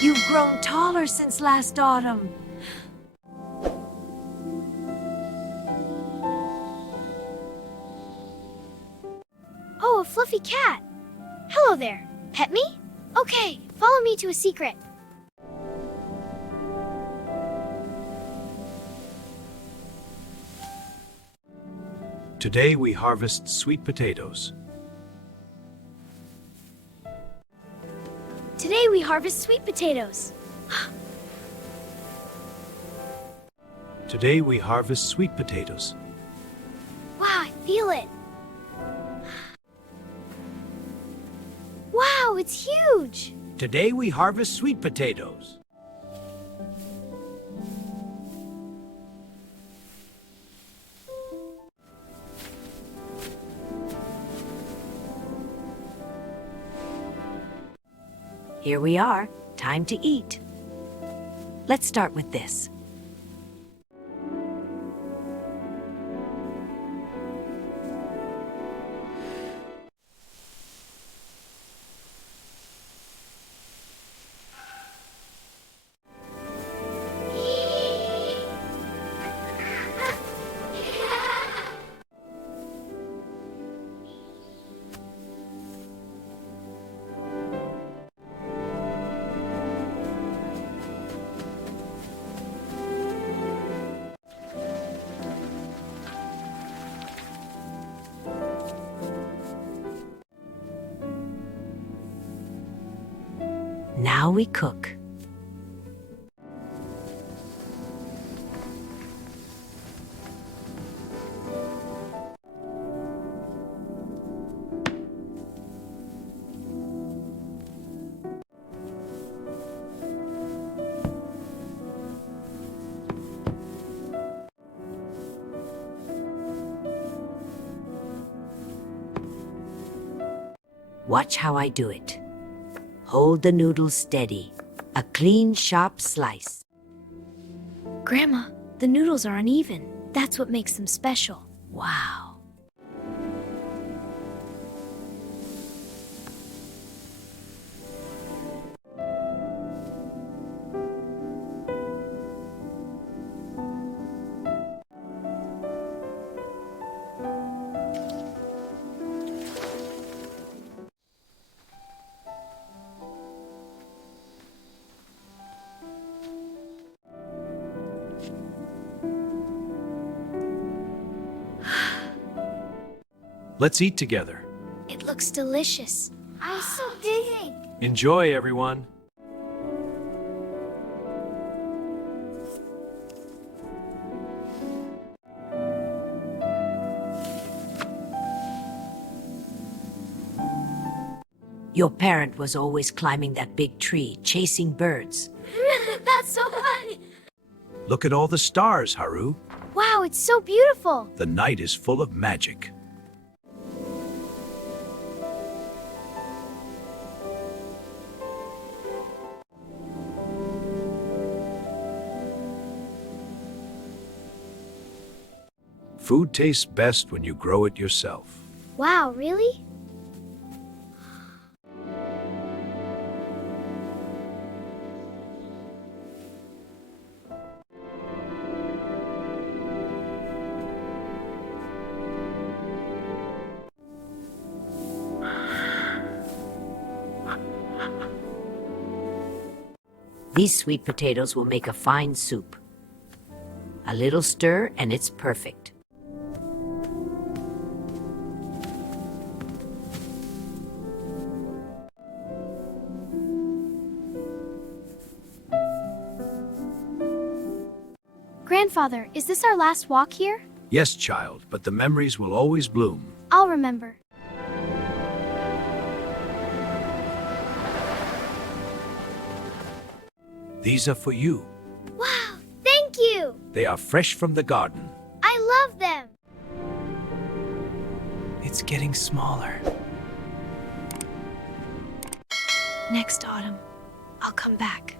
You've grown taller since last autumn. Oh, a fluffy cat. Hello there. Pet me? Okay, follow me to a secret. Today we harvest sweet potatoes. Today we harvest sweet potatoes. Today we harvest sweet potatoes. Wow, I feel it. Wow, it's huge. Today we harvest sweet potatoes. Here we are. Time to eat. Let's start with this. Now we cook. Watch how I do it. Hold the noodles steady. A clean, sharp slice. Grandma, the noodles are uneven. That's what makes them special. Wow. Let's eat together. It looks delicious. I'm so digging. Enjoy, everyone. Your parent was always climbing that big tree, chasing birds. That's so funny. Look at all the stars, Haru. Wow, it's so beautiful. The night is full of magic. Food tastes best when you grow it yourself. Wow, really? These sweet potatoes will make a fine soup. A little stir and it's perfect. Grandfather, is this our last walk here? Yes, child, but the memories will always bloom. I'll remember. These are for you. Wow, thank you. They are fresh from the garden. I love them. It's getting smaller. Next autumn, I'll come back.